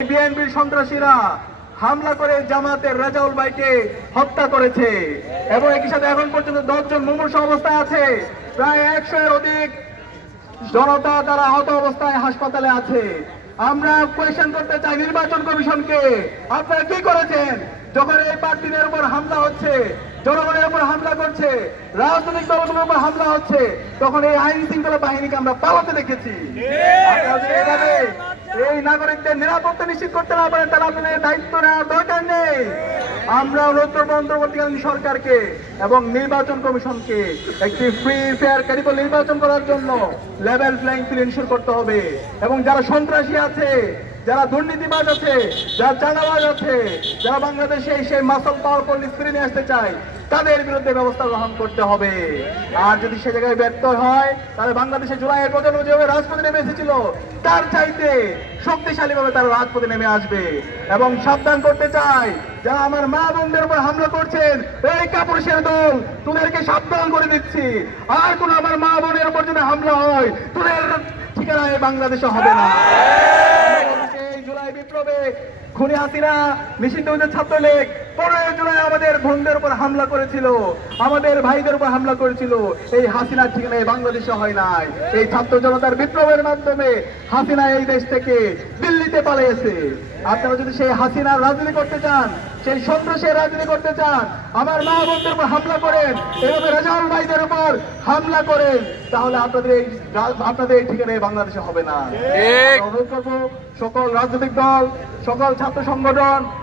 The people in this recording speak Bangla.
বিএনপির সন্ত্রাসীরা হামলা করে জামাতের ভাইকে হত্যা করেছে এবং একই সাথে এখন পর্যন্ত দশজন মুমূর্ষ অবস্থায় আছে। প্রায় একশো এর অধিক জনতা তারা আহত অবস্থায় হাসপাতালে আছে। আমরা কোয়েশ্চেন করতে চাই নির্বাচন কমিশনকে। আপনারা কি করেছেন? যখন এই প্রার্থীদের উপর হামলা হচ্ছে, জনগণের উপর হামলা করছে, রাজনৈতিক দলগুলোর উপর হামলা হচ্ছে, তখন এই আইন শৃঙ্খলা বাহিনীকে আমরা পালাতে দেখেছি। এই নাগরিকদের নিরাপত্তা নিশ্চিত করতে না পারেন তাহলে আপনাদের দায়িত্ব নেওয়ার দরকার নেই। আমরা অনুরোধ অন্তর্বর্তীকালীন সরকারকে এবং নির্বাচন কমিশনকে একটি ফ্রি ফেয়ার ক্যারিবল নির্বাচন করার জন্য লেভেল ফ্লাইং ফিল ইনশিওর করতে হবে। এবং যারা সন্ত্রাসী আছে, যারা দুর্নীতিবাজ আছে, যারা চাঁদাবাজ আছে, যারা বাংলাদেশে সেই মাসল পাওয়ার পলিস ফিরে নিয়ে আসতে চায় তাদের বিরুদ্ধে ব্যবস্থা গ্রহণ করতে হবে। আর যদি সে জায়গায় ব্যর্থ হয়, তাহলে বাংলাদেশে জুলাইয়ের প্রজন্ম যেভাবে রাজপথে নেমে এসেছিল। তার চাইতে শক্তিশালী ভাবে তারা রাজপথে নেমে আসবে। এবং সাবধান করতে চাই যারা আমার মা বোনদের উপর হামলা করছেন। এই কাপুরুষের দল, তোদেরকে সাবধান করে দিচ্ছি। আর কোন আমার মা বোনের উপর যদি হামলা হয়, তোদের ঠিকানা এই বাংলাদেশে হবে না। বিপ্লবে খুনি হাসিনা হয়েছে ছাত্রলীগ। পনেরোই আমাদের বোনদের উপর হামলা করেছিল। আমাদের ভাইদের উপর হামলা করেছিল। এই হাসিনার বাংলাদেশে হয় নাই। এই ছাত্র জনতার বিপ্লবের মাধ্যমে হাসিনা এই দেশ থেকে দিল্লিতে পালিয়েছে। আপনারা যদি সেই হাসিনার রাজনীতি করতে চান, সেই সন্ত্রাসের রাজনীতি করতে চান, আমার মা বোনদের উপর হামলা করেন, এভাবে রেজাউল ভাইদের হামলা করেন তাহলে আপনাদের এই আপনাদের এই ঠিকানায় বাংলাদেশে হবে না ঠিক। অনুরোধ করব সকল রাজনৈতিক দল সকল ছাত্র সংগঠন